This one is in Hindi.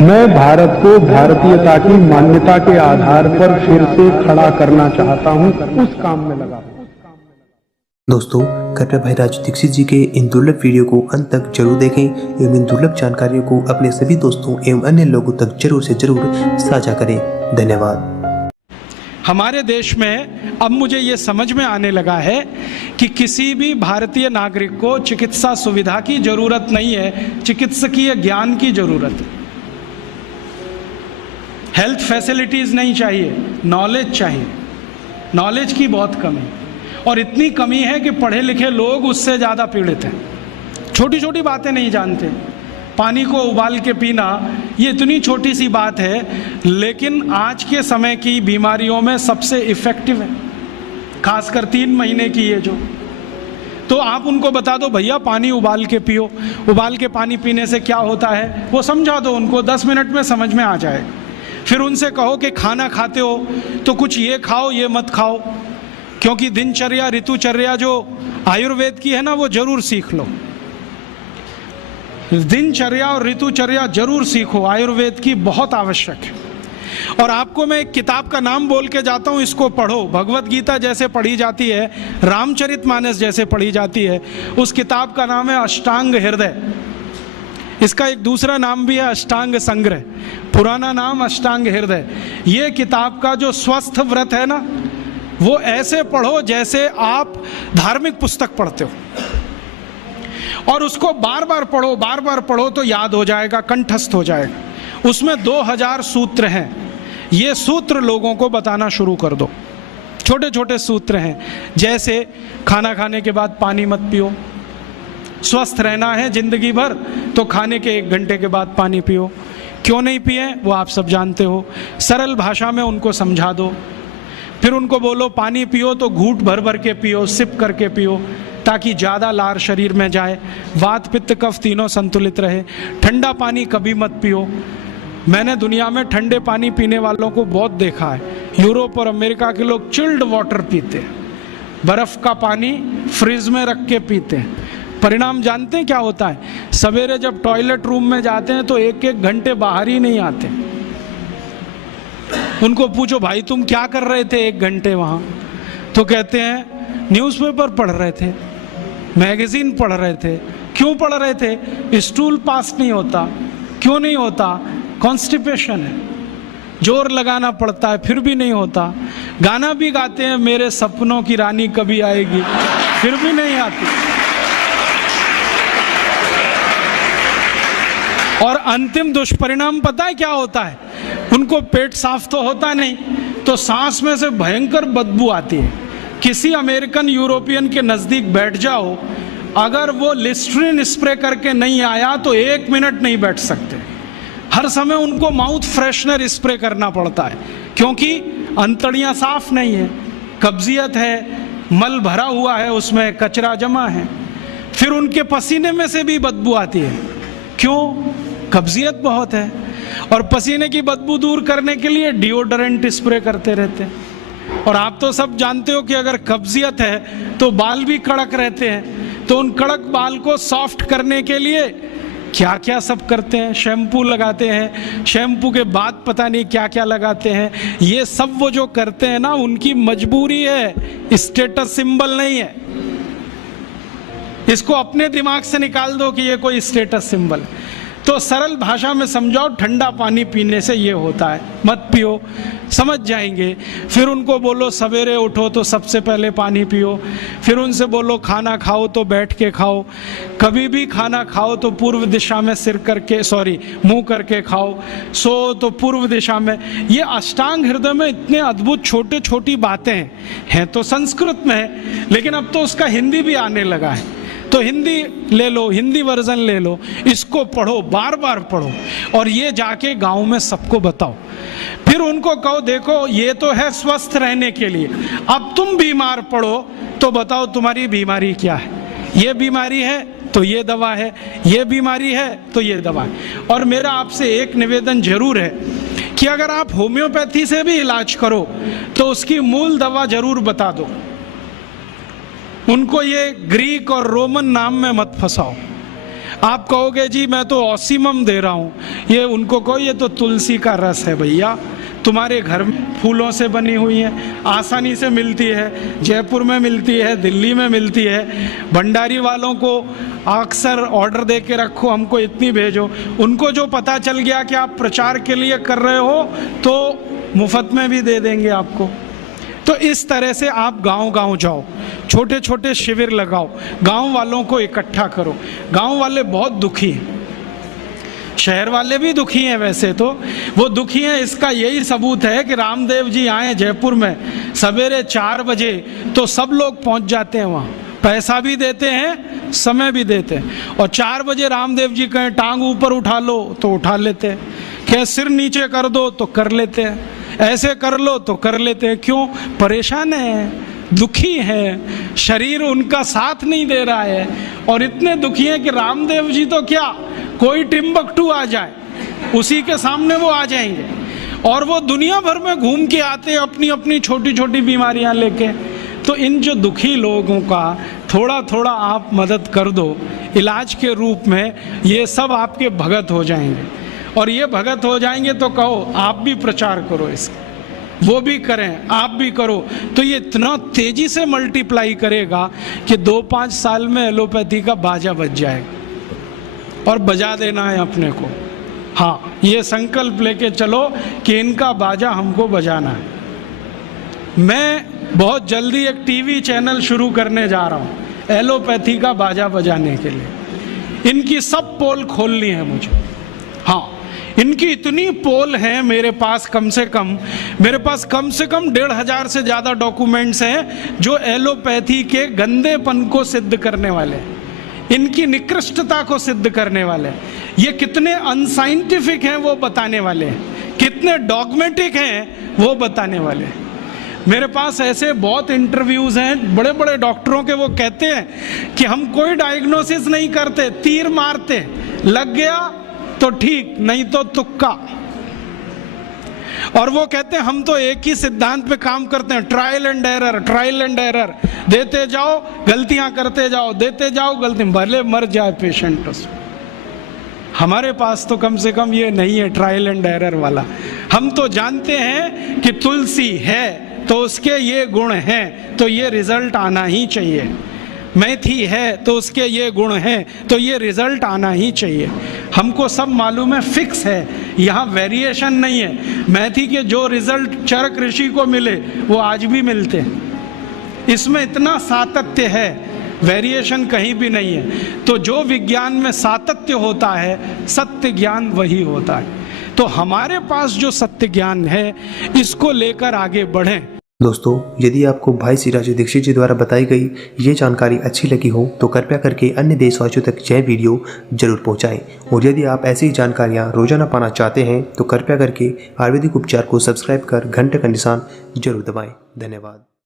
मैं भारत को भारतीयता की मान्यता के आधार पर फिर से खड़ा करना चाहता हूं, उस काम में लगा। दोस्तों, कृपया भाई राजू दीक्षित जी के इन दुर्लभ वीडियो को अंत तक जरूर देखें एवं इन दुर्लभ जानकारियों को अपने सभी दोस्तों एवं अन्य लोगों तक जरूर से जरूर साझा करें। धन्यवाद। हमारे देश में अब मुझे ये समझ में आने लगा है कि किसी भी भारतीय नागरिक को चिकित्सा सुविधा की जरूरत नहीं है, चिकित्सकीय ज्ञान की जरूरत है। हेल्थ फैसिलिटीज नहीं चाहिए, नॉलेज चाहिए। नॉलेज की बहुत कमी, और इतनी कमी है कि पढ़े लिखे लोग उससे ज़्यादा पीड़ित हैं। छोटी छोटी बातें नहीं जानते। पानी को उबाल के पीना, ये इतनी छोटी सी बात है, लेकिन आज के समय की बीमारियों में सबसे इफ़ेक्टिव है, खासकर 3 महीने की ये जो। तो आप उनको बता दो भैया पानी उबाल के पियो, उबाल के पानी पीने से क्या होता है वो समझा दो उनको, 10 मिनट में समझ में आ जाए। फिर उनसे कहो कि खाना खाते हो तो कुछ ये खाओ ये मत खाओ, क्योंकि दिनचर्या ऋतुचर्या जो आयुर्वेद की है ना, वो जरूर सीख लो। दिनचर्या और ऋतुचर्या जरूर सीखो, आयुर्वेद की बहुत आवश्यक है। और आपको मैं एक किताब का नाम बोल के जाता हूँ, इसको पढ़ो। भगवत गीता जैसे पढ़ी जाती है, रामचरितमानस जैसे पढ़ी जाती है, उस किताब का नाम है अष्टांग हृदय। इसका एक दूसरा नाम भी है अष्टांग संग्रह, पुराना नाम अष्टांग हृदय। ये किताब का जो स्वस्थ व्रत है ना, वो ऐसे पढ़ो जैसे आप धार्मिक पुस्तक पढ़ते हो, और उसको बार बार पढ़ो तो याद हो जाएगा, कंठस्थ हो जाएगा। उसमें 2000 सूत्र हैं। ये सूत्र लोगों को बताना शुरू कर दो। छोटे छोटे सूत्र हैं, जैसे खाना खाने के बाद पानी मत पियो, स्वस्थ रहना है जिंदगी भर तो खाने के 1 घंटे के बाद पानी पियो। क्यों नहीं पिए वो आप सब जानते हो, सरल भाषा में उनको समझा दो। फिर उनको बोलो पानी पियो तो घूंट भर भर के पियो, सिप करके पियो, ताकि ज़्यादा लार शरीर में जाए, वात पित्त कफ तीनों संतुलित रहे। ठंडा पानी कभी मत पियो। मैंने दुनिया में ठंडे पानी पीने वालों को बहुत देखा है। यूरोप और अमेरिका के लोग चिल्ड वाटर पीते हैं, बर्फ़ का पानी फ्रिज में रख के पीते हैं। परिणाम जानते हैं क्या होता है? सवेरे जब टॉयलेट रूम में जाते हैं तो 1-1 घंटे बाहर ही नहीं आते। उनको पूछो भाई तुम क्या कर रहे थे 1 घंटे वहाँ? तो कहते हैं न्यूज़पेपर पढ़ रहे थे, मैगजीन पढ़ रहे थे। क्यों पढ़ रहे थे? स्टूल पास नहीं होता। क्यों नहीं होता? कॉन्स्टिपेशन है, जोर लगाना पड़ता है फिर भी नहीं होता। गाना भी गाते हैं मेरे सपनों की रानी कभी आएगी, फिर भी नहीं आती। और अंतिम दुष्परिणाम पता है क्या होता है? उनको पेट साफ तो होता नहीं, तो सांस में से भयंकर बदबू आती है। किसी अमेरिकन यूरोपियन के नज़दीक बैठ जाओ, अगर वो लिस्ट्रीन स्प्रे करके नहीं आया तो 1 मिनट नहीं बैठ सकते। हर समय उनको माउथ फ्रेशनर स्प्रे करना पड़ता है, क्योंकि अंतड़ियाँ साफ नहीं है, कब्जियत है, मल भरा हुआ है, उसमें कचरा जमा है। फिर उनके पसीने में से भी बदबू आती है। क्यों? कब्जियत बहुत है। और पसीने की बदबू दूर करने के लिए डिओडोरेंट स्प्रे करते रहते हैं। और आप तो सब जानते हो कि अगर कब्जियत है तो बाल भी कड़क रहते हैं, तो उन कड़क बाल को सॉफ्ट करने के लिए क्या क्या सब करते हैं। शैम्पू लगाते हैं, शैम्पू के बाद पता नहीं क्या क्या लगाते हैं। ये सब वो जो करते हैं ना, उनकी मजबूरी है, स्टेटस सिंबल नहीं है। इसको अपने दिमाग से निकाल दो कि ये कोई स्टेटस सिंबल। तो सरल भाषा में समझाओ, ठंडा पानी पीने से ये होता है, मत पियो, समझ जाएंगे। फिर उनको बोलो सवेरे उठो तो सबसे पहले पानी पियो। फिर उनसे बोलो खाना खाओ तो बैठ के खाओ, कभी भी खाना खाओ तो पूर्व दिशा में मुंह करके खाओ, सो तो पूर्व दिशा में। ये अष्टांग हृदय में इतने अद्भुत छोटे छोटी बातें हैं तो संस्कृत में है, लेकिन अब तो उसका हिंदी भी आने लगा है। तो हिंदी ले लो, हिंदी वर्जन ले लो, इसको पढ़ो, बार बार पढ़ो, और ये जाके गांव में सबको बताओ। फिर उनको कहो देखो ये तो है स्वस्थ रहने के लिए, अब तुम बीमार पड़ो तो बताओ तुम्हारी बीमारी क्या है। ये बीमारी है तो ये दवा है, ये बीमारी है तो ये दवा है। और मेरा आपसे एक निवेदन जरूर है कि अगर आप होम्योपैथी से भी इलाज करो तो उसकी मूल दवा जरूर बता दो। उनको ये ग्रीक और रोमन नाम में मत फंसाओ। आप कहोगे जी मैं तो ऑसिमम दे रहा हूँ, ये उनको कहो ये तो तुलसी का रस है भैया, तुम्हारे घर में फूलों से बनी हुई है, आसानी से मिलती है, जयपुर में मिलती है, दिल्ली में मिलती है। भंडारी वालों को अक्सर ऑर्डर दे के रखो, हमको इतनी भेजो। उनको जो पता चल गया कि आप प्रचार के लिए कर रहे हो तो मुफ्त में भी दे देंगे आपको। तो इस तरह से आप गांव-गांव जाओ, छोटे छोटे शिविर लगाओ, गांव वालों को इकट्ठा करो। गांव वाले बहुत दुखी हैं, शहर वाले भी दुखी हैं, वैसे तो वो दुखी हैं। इसका यही सबूत है कि रामदेव जी आए जयपुर में सवेरे 4 बजे तो सब लोग पहुंच जाते हैं वहाँ, पैसा भी देते हैं, समय भी देते हैं। और 4 बजे रामदेव जी कहें टांग ऊपर उठा लो तो उठा लेते हैं, कहें सिर नीचे कर दो तो कर लेते हैं, ऐसे कर लो तो कर लेते हैं। क्यों? परेशान है, दुखी है, शरीर उनका साथ नहीं दे रहा है। और इतने दुखी हैं कि रामदेव जी तो क्या, कोई टिम्बकटू आ जाए उसी के सामने वो आ जाएंगे। और वो दुनिया भर में घूम के आते हैं अपनी अपनी छोटी छोटी बीमारियां लेके। तो इन जो दुखी लोगों का थोड़ा थोड़ा आप मदद कर दो इलाज के रूप में, ये सब आपके भगत हो जाएंगे। और ये भगत हो जाएंगे तो कहो आप भी प्रचार करो इसका, वो भी करें, आप भी करो, तो ये इतना तेजी से मल्टीप्लाई करेगा कि 2-5 साल में एलोपैथी का बाजा बज जाएगा। और बजा देना है अपने को। हाँ, ये संकल्प लेके चलो कि इनका बाजा हमको बजाना है। मैं बहुत जल्दी एक टीवी चैनल शुरू करने जा रहा हूँ एलोपैथी का बाजा बजाने के लिए। इनकी सब पोल खोलनी है मुझे। हाँ, इनकी इतनी पोल हैं मेरे पास, कम से कम 1,500 से ज़्यादा डॉक्यूमेंट्स हैं जो एलोपैथी के गंदेपन को सिद्ध करने वाले हैं, इनकी निकृष्टता को सिद्ध करने वाले हैं। ये कितने अनसाइंटिफिक हैं वो बताने वाले हैं, कितने डॉगमेटिक हैं वो बताने वाले हैं। मेरे पास ऐसे बहुत इंटरव्यूज़ हैं बड़े बड़े डॉक्टरों के, वो कहते हैं कि हम कोई डायग्नोसिस नहीं करते, तीर मारते, लग गया तो ठीक, नहीं तो तुक्का। और वो कहते हैं हम तो एक ही सिद्धांत पे काम करते हैं, trial and error, trial and error, देते जाओ गलतियां करते जाओ, देते जाओ गलती, भले मर जाए पेशेंट उसमें। हमारे पास तो कम से कम ये नहीं है ट्रायल एंड एरर वाला। हम तो जानते हैं कि तुलसी है तो उसके ये गुण हैं तो ये रिजल्ट आना ही चाहिए, मेथी है तो उसके ये गुण हैं तो ये रिजल्ट आना ही चाहिए। हमको सब मालूम है, फिक्स है, यहाँ वेरिएशन नहीं है। मेथी के जो रिजल्ट चरक ऋषि को मिले वो आज भी मिलते हैं। इसमें इतना सातत्य है, वेरिएशन कहीं भी नहीं है। तो जो विज्ञान में सातत्य होता है, सत्य ज्ञान वही होता है। तो हमारे पास जो सत्य ज्ञान है इसको लेकर आगे बढ़ें। दोस्तों, यदि आपको भाई श्री राजू दीक्षित जी द्वारा बताई गई ये जानकारी अच्छी लगी हो तो कृपया करके अन्य देशवासियों तक यह वीडियो जरूर पहुंचाएं। और यदि आप ऐसी जानकारियां रोजाना पाना चाहते हैं तो कृपया करके आयुर्वेदिक उपचार को सब्सक्राइब कर घंटे का निशान जरूर दबाएं। धन्यवाद।